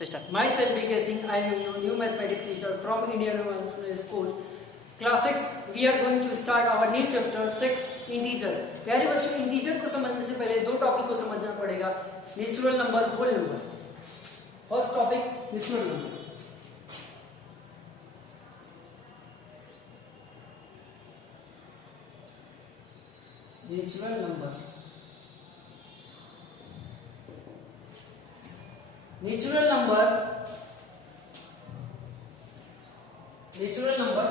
Myself B.K. Singh, I am a new mathematics teacher from Indian International School. Class 6, we are going to start our new chapter 6, integer. प्यारे बच्चों, integer को समझने से पहले दो topic को समझना पड़ेगा, natural number, whole number. First topic natural number. Natural number. Natural number,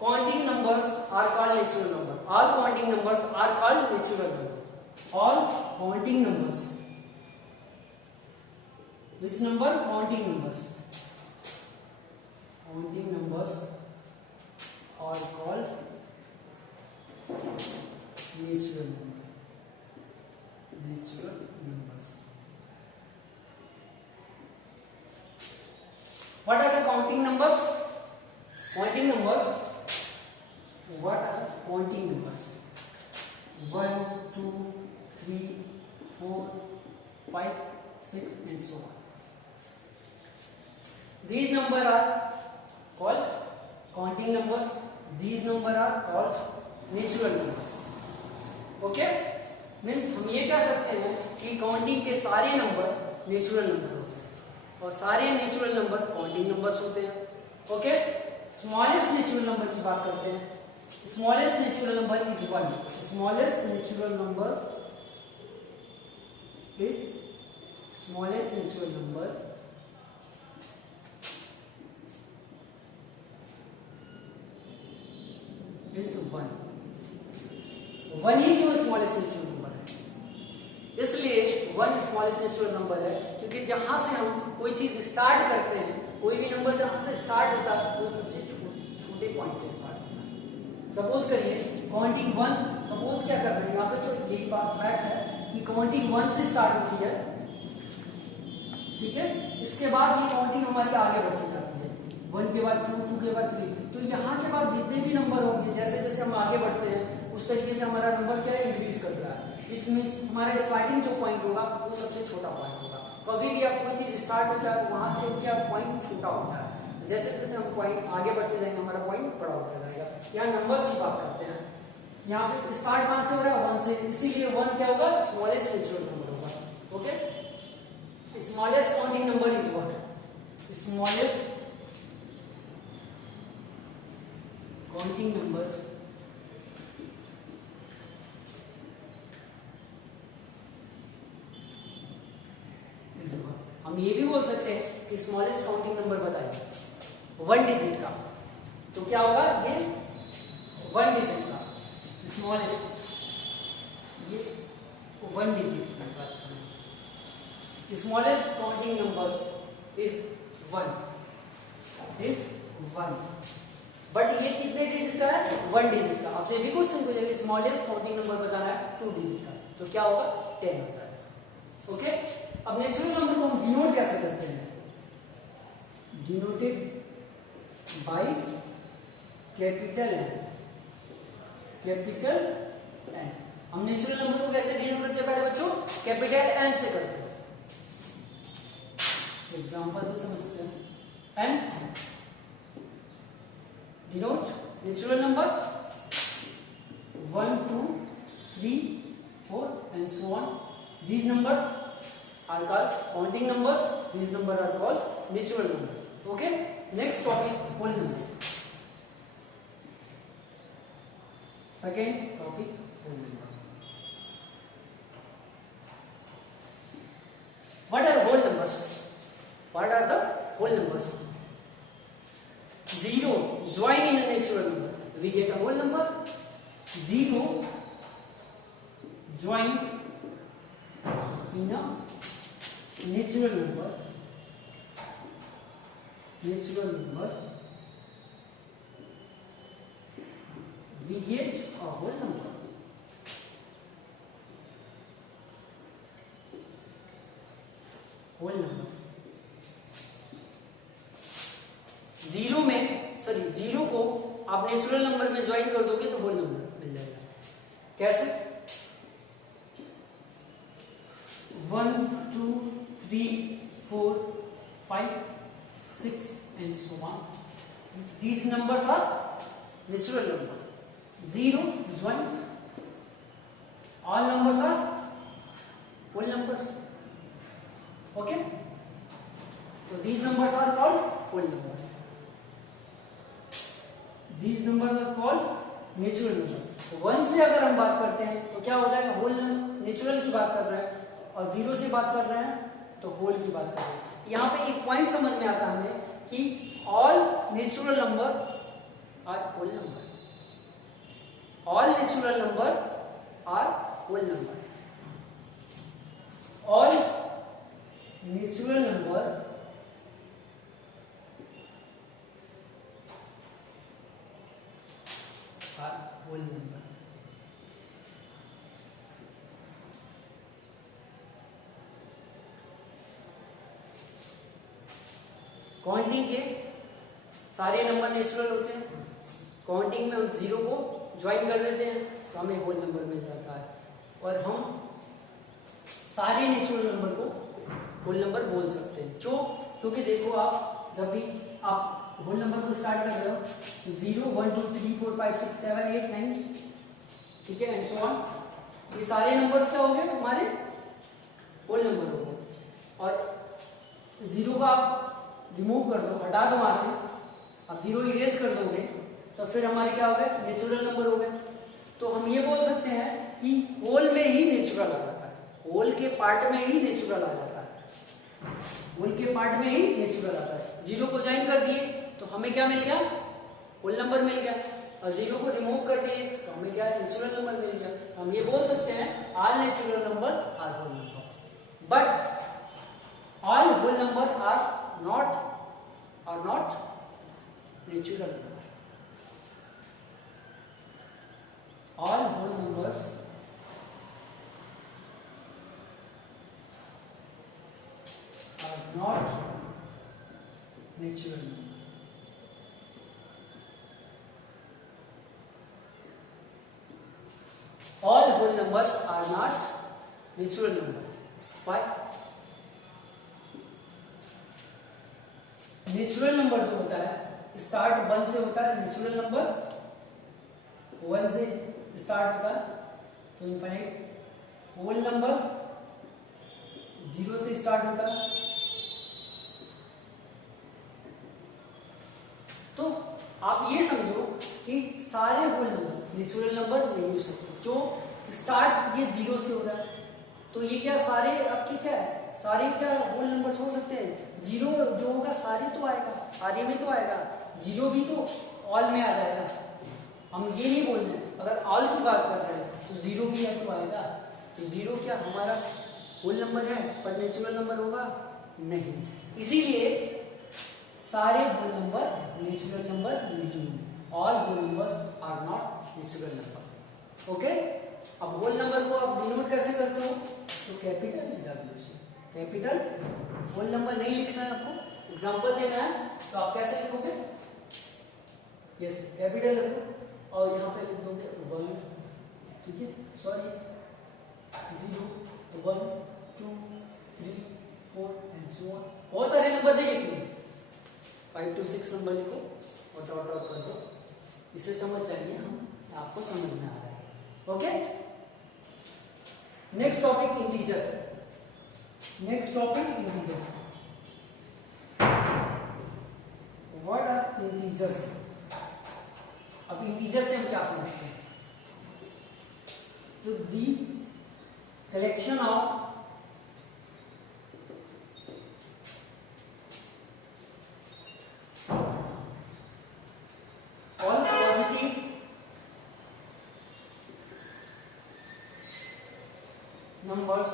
counting numbers are called natural number. All counting numbers are called natural number. All counting numbers. Which number? Counting numbers. Counting numbers are called natural number. Natural numbers. What are the counting numbers? Counting numbers. What are counting numbers? 1, 2, 3, 4, 5, 6, and so on. These numbers are called counting numbers. These numbers are called natural numbers. Okay? Means हम ये कह सकते हैं कि counting के सारे number natural number होते हैं और सारे नेचुरल नंबर काउंटिंग नंबर्स होते हैं. ओके? स्मॉलेस्ट नेचुरल नंबर की बात करते हैं. Smallest natural number is 1. Smallest natural number is smallest natural number is 1. 1 ही क्यों स्मॉलेस्ट नेचुरल नंबर है? इसलिए 1 स्मॉलेस्ट नेचुरल नंबर है क्योंकि जहां से हम कोई चीज स्टार्ट करते हैं, कोई भी नंबर जहां से स्टार्ट होता है वो सबसे छोटे पॉइंट से स्टार्ट होता है. सपोज करिए काउंटिंग 1. सपोज क्या कर रहे हैं यहाँ पे, तो यही बात फैक्ट है कि काउंटिंग 1 से स्टार्ट होती है. ठीक है, इसके बाद ये काउंटिंग हमारी आगे बढ़ती जाती है. 1 के बाद 2, 2 के बाद 3. तो यहाँ के बाद जितने भी नंबर होंगे, जैसे जैसे हम आगे बढ़ते हैं उस तरीके से हमारा नंबर क्या है, इंक्रीज कर रहा है. इट मीन्स हमारा स्टार्टिंग जो पॉइंट होगा वो सबसे छोटा पॉइंट होगा. कभी भी आप कोई चीज स्टार्ट होता है वहां से क्या पॉइंट छोटा होता है. जैसे जैसे हम पॉइंट आगे बढ़ते जाएंगे हमारा पॉइंट बड़ा होता जाएगा. यहाँ नंबर्स की बात करते हैं. यहाँ पे स्टार्ट कहां से हो रहा है, 1 से. इसीलिए 1 क्या होगा, स्मॉलेस्ट नेचुरल नंबर होगा. Okay, smallest counting number is 1. Smallest counting numbers हम ये भी बोल सकते हैं कि स्मॉलेस्ट काउंटिंग नंबर बताइए 1 डिजिट का. तो क्या होगा, ये 1 डिजिट का स्मॉलेस्ट, ये 1 डिजिट की बात करें. Smallest counting numbers is 1. But ये कितने डिजिट का है, 1 डिजिट का. आपसे भी क्वेश्चन पूछेगा स्मॉलेस्ट काउंटिंग नंबर बताना है 2 डिजिट का, तो क्या होगा, 10 होता है. ओके, अब नेचुरल नंबर को हम डिनोट कैसे करते हैं, denoted by capital N. Capital N. हम नेचुरल नंबर को कैसे डिनोट करते हैं प्यारे बच्चों, कैपिटल एन से करते हैं. एग्जांपल से समझते हैं. An denote natural number 1, 2, 3, 4 and so on. These numbers are called counting numbers. These numbers are called natural numbers. Okay, next topic, whole number. Second topic, whole number. What are whole numbers? What are the whole numbers? 0 join in a natural number, we get a whole number. 0 join in a natural number, we get a whole number. Whole numbers. 0 को आप natural number में join कर दोगे तो whole number मिल जाएगा. कैसे, 1, 2, 3, 4, 5, 6 and so on. These numbers are natural number. 0 join. All numbers are whole numbers. Okay? So these numbers are called whole numbers. These numbers are called natural number. तो 1 से अगर हम बात करते हैं तो क्या हो जाएगा, होल नेचुरल की बात कर रहे हैं, और 0 से बात कर रहे हैं तो होल की बात कर रहे हैं. यहाँ पे एक पॉइंट समझ में आता है हमें कि all natural number are whole number. All natural number are whole number. All natural number whole number. Counting के सारे नंबर नेचुरल होते हैं. काउंटिंग में हम 0 को ज्वाइन कर देते हैं तो हमें होल नंबर मिल जाता है, और हम सारे नेचुरल नंबर को होल नंबर बोल सकते हैं. क्यों? क्योंकि देखो, आप जब भी आप होल नंबर को स्टार्ट कर रहे हो तो 0, 1, 2, 3, 4, 5, 6, 7, 8, 9, ठीक है, एंड सो ऑन. ये सारे नंबर्स क्या हो गए हमारे होल नंबर हो गए. और 0 का आप रिमूव कर दो, हटा दो वहां से, आप 0 इरेज कर दोगे तो फिर हमारे क्या हो गए, नेचुरल नंबर हो गए. तो हम ये बोल सकते हैं कि होल में ही नेचुरल आ जाता है. होल के पार्ट में ही नेचुरल आ जाता है. होल के पार्ट में ही नेचुरल आता है. 0 को ज्वाइन कर दिए तो हमें क्या मिल गया, होल नंबर मिल गया, और 0 को रिमूव कर दिए तो हमें क्या, नेचुरल नंबर मिल गया. तो हम ये बोल सकते हैं all natural number are whole number. But all whole number are not natural number. All whole numbers are not natural number. All whole numbers are not natural number. Why? Natural number जो होता है start 1 से होता है. Natural number 1 से start होता है तो इनफाइनाइट. होल नंबर 0 से स्टार्ट होता है. तो आप ये समझो कि सारे होल नंबर नेचुरल नंबर नहीं हो सकते. जो स्टार्ट ये 0 से हो रहा है तो ये क्या सारे आपके क्या है, सारे क्या होल नंबर्स हो सकते हैं. 0 जो होगा सारे तो आएगा, सारे में तो आएगा. 0 भी तो ऑल में आ जाएगा. हम ये नहीं बोल रहे, अगर ऑल की बात कर रहे हैं तो 0 भी है तो आएगा. तो 0 क्या हमारा होल नंबर है पर नेचुरल नंबर होगा नहीं. इसीलिए सारे होल नंबर नेचुरल नंबर नहीं. All whole numbers are not natural number. Okay. अब होल नंबर को आप डिनोट कैसे करते हो, तो कैपिटल W से. कैपिटल होल नंबर नहीं लिखना है आपको, एग्जांपल देना है तो आप कैसे लिखोगे, यस कैपिटल लिखो और यहाँ पे लिख दोगे 1, ठीक है, सॉरी 0, 1, 2, 3, 4 एंड सो ऑन. बहुत सारे नंबर नहीं लिखने, 5 to 6 नंबर लिखो और डॉट डॉट कर दो. इसे समझ जाइए, हम आपको समझ में आ रहा है. Okay. Next topic integer. Next topic integer. What are integers. अब इंटीजर से हम क्या समझते हैं, तो the collection of all positive numbers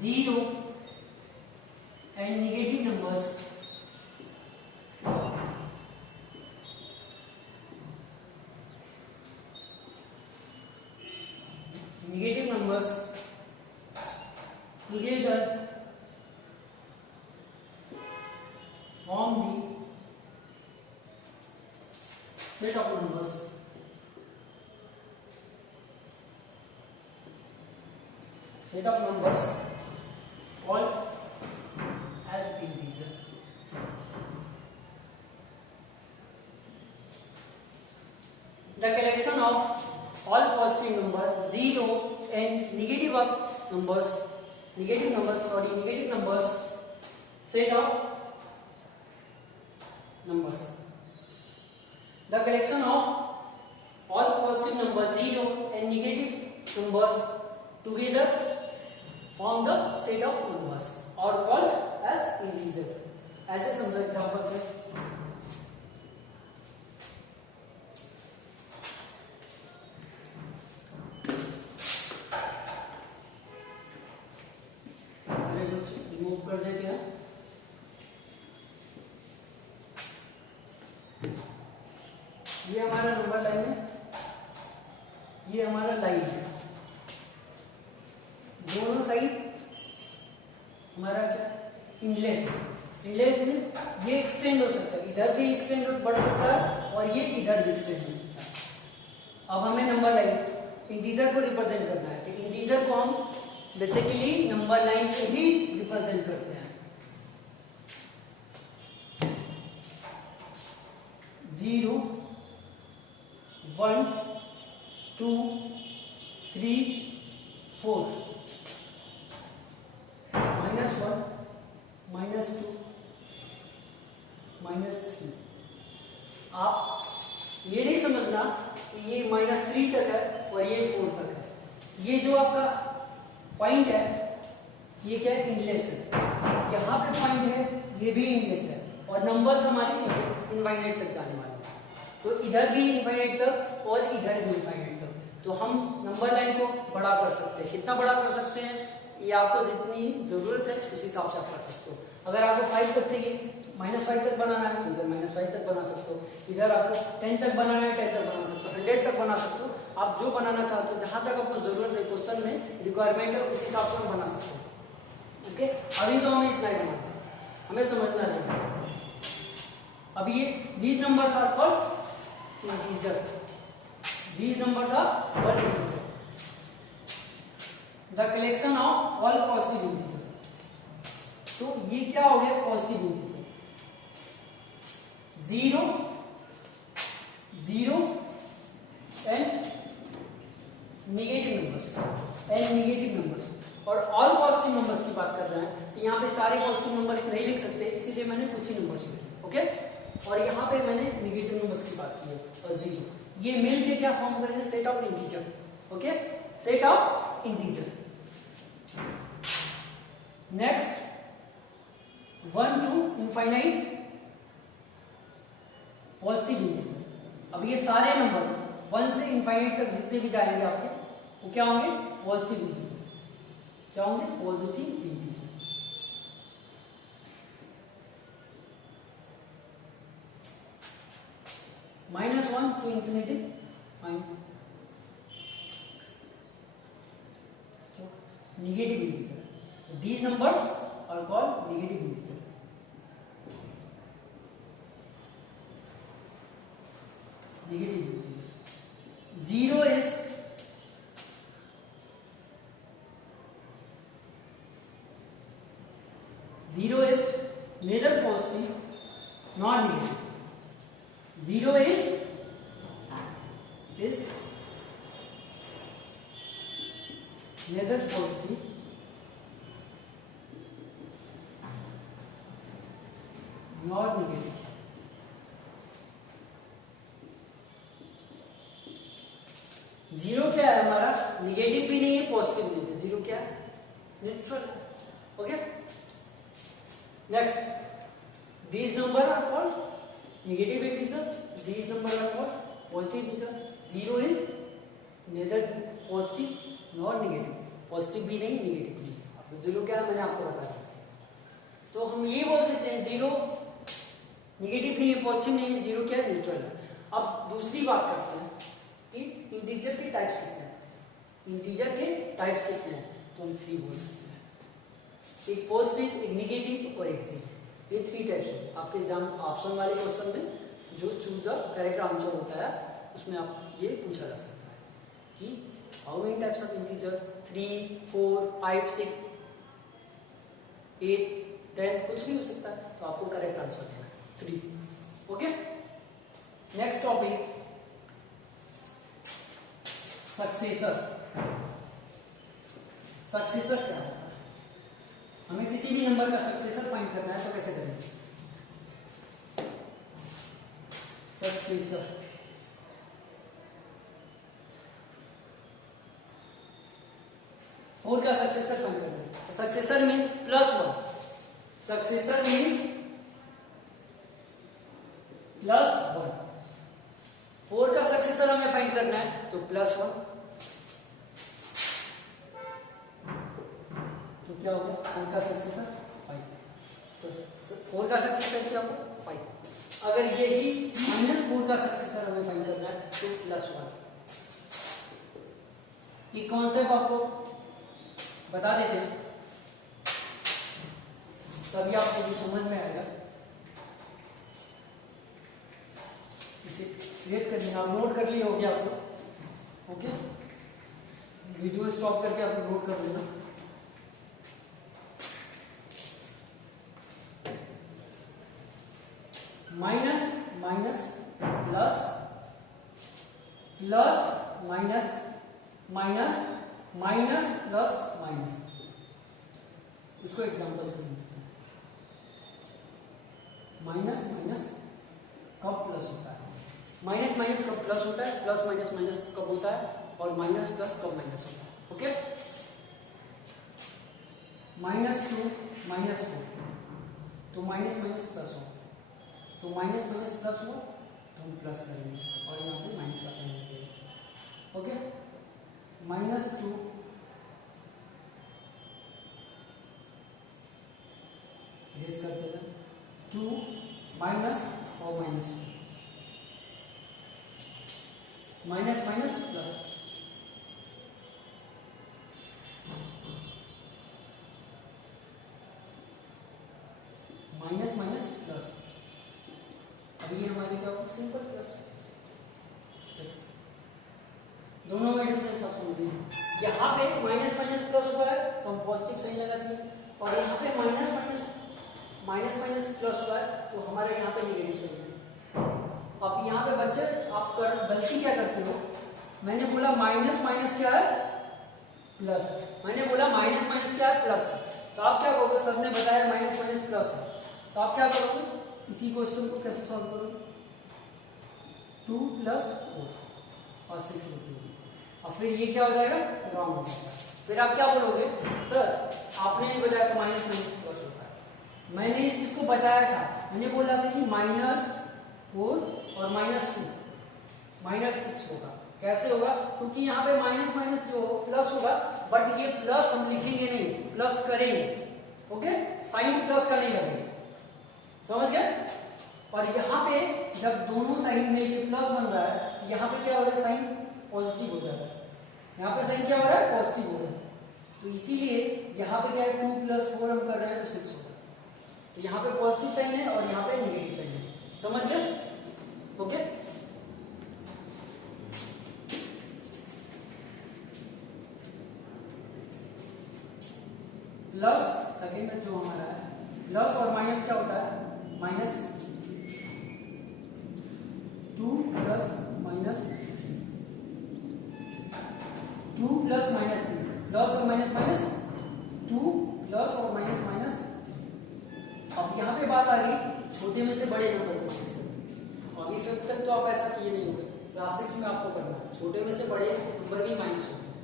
0 and negative numbers together form the set of numbers called the collection of all positive number zero and negative numbers negative numbers set of numbers the collection of all positive number zero and negative numbers together form the set of numbers और called as integer. ऐसे समझो example से, remove कर देते हैं। ये हमारा number line है, ये हमारा लाइन है, दोनों साइड हमारा क्या इंडलेस है। इंडलेस मींस ये एक्सटेंड हो सकता है, इधर भी एक्सटेंड बढ़ सकता है और ये इधर भी एक्सटेंड हो सकता है। अब हमें नंबर लाइन इंटीजर को रिप्रेजेंट करना है, तो इंटीजर को हम बेसिकली नंबर लाइन से ही रिप्रेजेंट करते हैं। 0 1 2 3 4 -1 -2 -3। आप ये नहीं समझना कि ये -3 तक है और ये 4 तक है। ये जो आपका पॉइंट है ये क्या है, इंडलेस है। यहाँ पे पॉइंट है, ये भी इंडलेस है और नंबर्स हमारे इनफाइनाइट तक जाने वाले हैं। तो इधर भी इनफाइनाइट तक और इधर भी इनफाइनाइट तक। तो हम नंबर लाइन को बड़ा कर सकते हैं। कितना बड़ा कर सकते हैं, ये आपको जितनी जरूरत है उस हिसाब से आप कर सकते हो। अगर आपको 5 तक चाहिए तो -5 तक बनाना है तो इधर -5 तक बना सकते हो। इधर आपको 10 तक बनाना है 10 तक बना सकते हो, 100 तक बना सकते हो। आप जो बनाना चाहते हो, जहां तक आपको जरूरत है, क्वेश्चन में रिक्वायरमेंट है, उस हिसाब से बना सकते हो। ओके, अभी तो हमें इतना ही बनाना है, हमें समझना है। अब ये these numbers are called integer. These numbers are called integer. The collection of all positive integer. तो ये क्या हो गया, positive integer. 0 0 and negative numbers और ऑल पॉजिटिव नंबर्स की बात कर रहे हैं। तो यहाँ पे सारे पॉजिटिव नंबर्स नहीं लिख सकते, इसीलिए मैंने कुछ ही नंबर्स लिखे। ओके, और यहाँ पे मैंने नेगेटिव नंबर्स की बात की है और 0, ये मिल के क्या फॉर्म करेंगे, set of integer. Okay, set of integer. Next 1 to infinite positive integer. अब ये सारे नंबर 1 से इनफाइनाइट तक जितने भी जाएंगे आपके, वो क्या होंगे, पॉजिटिव इंटीजर। क्या होंगे, positive integer. -1 to infinity negative integer. These numbers are called negative integer. Negative integer. 0 is neither positive nor negative. 0 is neither positive nor negative. Zero क्या है हमारा, निगेटिव भी नहीं है पॉजिटिव नहीं है, जीरो क्या है, न्यूट्रल है। Okay, next, these number are called negative integer, these number are called positive integer. 0 is neither positive nor negative, positive भी नहीं निगेटिव भी नहीं। अब जीरो क्या है मैंने आपको बताया। तो हम ये बोल सकते हैं जीरो निगेटिव नहीं है पॉजिटिव नहीं है, जीरो क्या है, न्यूट्रल है। अब दूसरी बात करते हैं कि इंटीजर के टाइप्स कितने हैं। इंटीजर के टाइप्स कितने हैं, तो हम 3 बोल सकते हैं, एक पॉजिटिव, एक निगेटिव और एक जीरो। ये 3 टाइप्स हैं। आपके एग्जाम ऑप्शन वाले क्वेश्चन में जो चूज द करेक्ट आंसर होता है उसमें आप ये पूछा जा सकता है कि how many types of integer, 3 4 5 6 8 10 कुछ भी हो सकता है, तो आपको करेक्ट आंसर देना है 3। Okay, next topic successor. Successor क्या होता है? हमें किसी भी नंबर का सक्सेसर फाइंड करना है तो कैसे करेंगे? सक्सेसर, फोर का सक्सेसर फाइंड करना है। Successor means +1। Successor means +1। Four का सक्सेसर हमें फाइंड करना है तो +1। तो क्या हो गया? फोर का सक्सेसर 5। तो फोर का सक्सेसर क्या होगा? 5। अगर यही -4 का सक्सेसर हमें फाइंड करना है तो +1। ये कॉन्सेप्ट आपको बता देते हैं, तभी आपको भी समझ में आएगा। इसे क्रिएट कर लेना, आप नोट कर लिए होगे आपको। ओके, वीडियो स्टॉप करके आप नोट कर लेना। Minus minus plus, plus minus minus, minus plus minus. इसको एग्जांपल से समझते हैं। माइनस माइनस कब प्लस होता है? माइनस माइनस कब प्लस होता है? प्लस माइनस माइनस कब होता है? और माइनस प्लस कब माइनस होता है? ओके, -2 -4 तो माइनस माइनस प्लस हो, तो माइनस माइनस प्लस हुआ तो हम प्लस करेंगे और यहाँ पे माइनस का साइन लगेगा। ओके, -2 रेस करते हैं 2 माइनस और -2, minus minus plus, minus minus plus. अभी ये हमारे क्या होगा? Simple plus 6। दोनों में डिफरेंस आप समझिए। यहाँ पे माइनस माइनस प्लस हुआ है तो हम पॉजिटिव साइन लगा दिए, और यहाँ पे माइनस माइनस प्लस हुआ है तो हमारे यहाँ पे निगेटिव साइन है। अब यहाँ पे बच्चे आप गलती क्या करते हो? मैंने बोला माइनस माइनस क्या है? प्लस। मैंने बोला माइनस माइनस क्या है? प्लस। तो आप क्या करोगे? सर ने बताया माइनस माइनस प्लस है, तो आप क्या करोगे? इसी क्वेश्चन को कैसे सॉल्व करोगे? 2 + 4 और 6 लिखोगे, और फिर ये क्या हो जाएगा? रॉन्ग हो जाएगा। फिर आप क्या बोलोगे? सर आपने नहीं बताया था माइनस माइनस प्लस होता है। मैंने इस चीज को बताया था, मैंने बोला था कि -4 और -2 -6 होगा। कैसे होगा? क्योंकि यहाँ पे माइनस माइनस जो प्लस होगा, बट ये प्लस हम लिखेंगे नहीं, प्लस करेंगे। ओके, साइन प्लस का नहीं लगेगा, समझ गए? और यहाँ पे जब दोनों साइन मिलके प्लस बन रहा है, यहाँ पे क्या हो रहा है? साइन पॉजिटिव हो जाता है। यहाँ पे साइन क्या हो रहा है? पॉजिटिव हो रहा है। तो इसीलिए यहाँ पे क्या है? 2 + 4 हम कर रहे हैं तो 6 होगा। तो यहाँ पे पॉजिटिव साइन है और यहाँ पे निगेटिव साइन है, समझ गए? ओके, प्लस सेकेंड में जो हमारा है प्लस और माइनस क्या होता है? -2 + -2 + -3, प्लस और माइनस माइनस 2 प्लस और माइनस माइनस। अब यहाँ पे बात आ रही छोटे में से बड़े नंबर को माइनस करना। अभी 5th तक तो आप ऐसा किए नहीं होंगे, क्लास 6 में आपको करना है। छोटे में से बड़े नंबर भी माइनस होते हैं।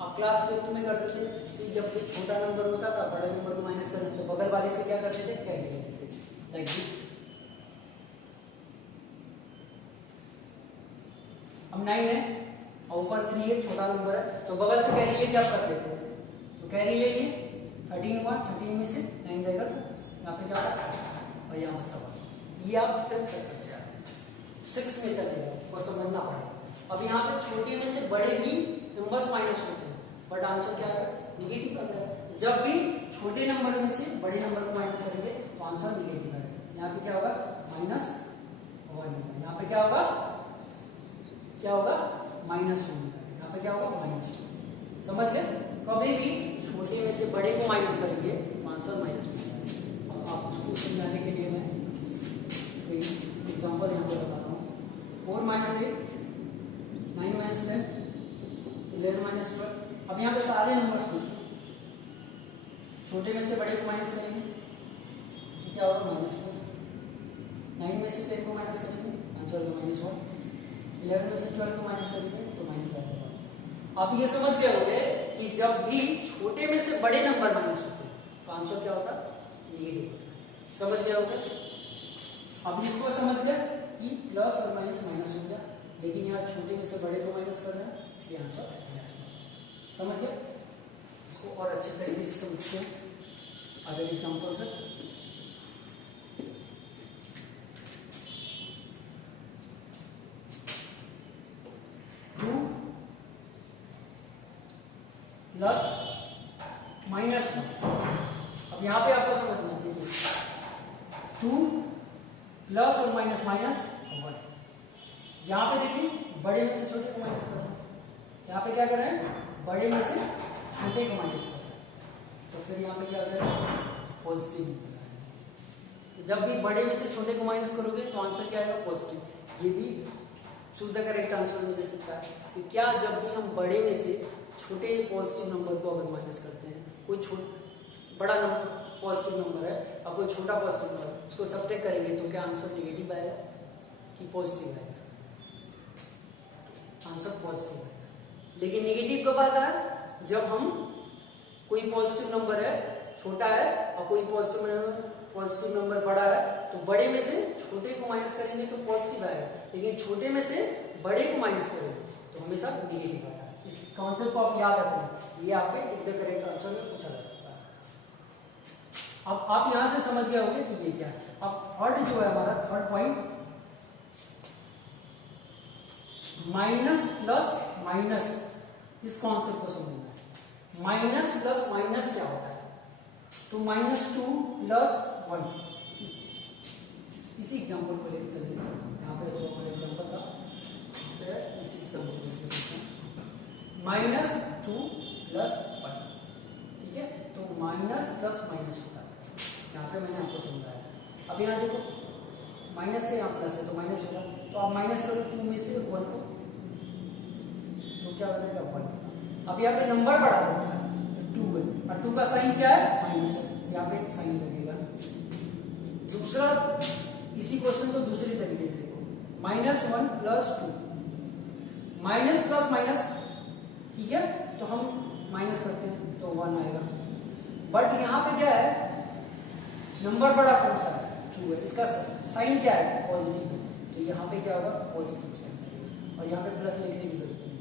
आप क्लास 5th में करते थे कि जब भी छोटा नंबर होता था बड़े नंबर को माइनस करना, तो बगल वाले से क्या करते थे? कैरी करते थे, लाइक दिस। अब 9 है और ऊपर 3 है, छोटा नंबर है, तो बगल से कैरी लेके आप कर देते थे। तो कैरी ले लिए 13 हुआ, 13 में से 9 जाएगा तो यहाँ पे क्या होगा? और यहाँ पर 7। ये आप फिर करते जाए 6 में चलेगा और समझना पड़ेगा। अब यहाँ पे छोटे में से बड़े भी नंबर्स माइनस होते हैं, बट आंसर क्या है? निगेटिव आ जाएगा। जब भी छोटे नंबर में से बड़े नंबर को माइनस करेंगे तो आंसर निगेटिव आएगा। यहाँ पे क्या होगा? -1। यहाँ पे क्या होगा? क्या होगा? -1। यहाँ पे क्या होगा? -2। समझ गए? कभी भी छोटे में से बड़े को माइनस करेंगे तो आंसर -1। अब आप उसको समझाने के लिए मैं एग्जाम्पल यहाँ पर बता रहा हूँ। 4 - 8 9 - 10 सारे नंबर्स देखिए, छोटे में से बड़े को माइनस करेंगे तो क्या होगा -4, 9 में से 10 को माइनस करेंगे आंसर होगा -1, 11 में से 12 को माइनस करेंगे तो -8 होगा। आप ये समझ गए होंगे कि जब भी छोटे में से बड़े नंबर माइनस होते हैं तो आंसर क्या होता है, नेगेटिव होता है। समझ गए होंगे। अब इसको समझ गया कि प्लस और माइनस माइनस हो गया, लेकिन यहाँ छोटे में से बड़े को माइनस कर रहे हैं इसलिए आंसर माइनस होगा। समझ गए। इसको और अच्छे तरीके से समझते हैं अगले एग्जांपल से। Plus minus 1। अब यहाँ पे आपको समझना देखिए 2 प्लस और माइनस माइनस 1। यहाँ पे देखिए बड़े में से छोटे को माइनस कर रहे हैं, यहाँ पे क्या कर रहे हैं, बड़े में से छोटे को माइनस कर रहे हैं, तो फिर यहाँ पे क्या कर रहे हैं, पॉजिटिव। तो जब भी बड़े में से छोटे को माइनस करोगे तो आंसर क्या आएगा, पॉजिटिव। ये भी चूज द करेक्ट आंसर हो सकता है कि क्या जब भी हम बड़े में से छोटे पॉजिटिव नंबर को अगर माइनस करते हैं, कोई बड़ा नंबर पॉजिटिव नंबर है और कोई छोटा पॉजिटिव नंबर, उसको सब्ट्रैक्ट करेंगे तो क्या आंसर नेगेटिव आएगा कि पॉजिटिव आएगा, आंसर पॉजिटिव आएगा। लेकिन नेगेटिव कब आता है, जब हम कोई पॉजिटिव नंबर है छोटा है और कोई पॉजिटिव नंबर बड़ा है, तो बड़े में से छोटे को माइनस करेंगे तो पॉजिटिव आएगा, लेकिन छोटे में से बड़े को माइनस करेंगे तो हमेशा नेगेटिव आता है। इस कॉन्सेप्ट को आप याद रखें, ये आपके टिक द करेक्ट आंसर में पूछा जा सकता है। अब आप यहां से समझ गए होंगे कि ये क्या है। अब थर्ड जो है हमारा third point, minus plus minus, इस कॉन्सेप्ट को समझना है। माइनस प्लस माइनस क्या होता है, तो -2 प्लस 1, इसी एग्जांपल को लेकर चलिए। यहाँ पे जो हमारा एग्जांपल था इसी एग्जांपल को लेकर -2 प्लस 1, ठीक है। तो माइनस प्लस माइनस होता है, यहाँ पे मैंने आपको समझाया। अब यहाँ देखो माइनस से यहाँ प्लस है तो माइनस होगा, तो आप माइनस करो 2 में से 1 को तो क्या हो जाएगा 1। अब यहाँ पे नंबर बढ़ा है तो 2 है और 2 का साइन क्या है, माइनस है, यहाँ पे साइन लगेगा। दूसरा इसी क्वेश्चन को दूसरी तरीके से देखो, -1 प्लस 2, माइनस प्लस माइनस, ठीक है, तो हम माइनस करते हैं तो 1 आएगा। बट यहाँ पे क्या है, नंबर बड़ा कौन सा है, 2 है, इसका साइन क्या है, पॉजिटिव है, तो यहाँ पे क्या होगा, पॉजिटिव साइन, और यहाँ पे प्लस लिखने की जरूरत नहीं है,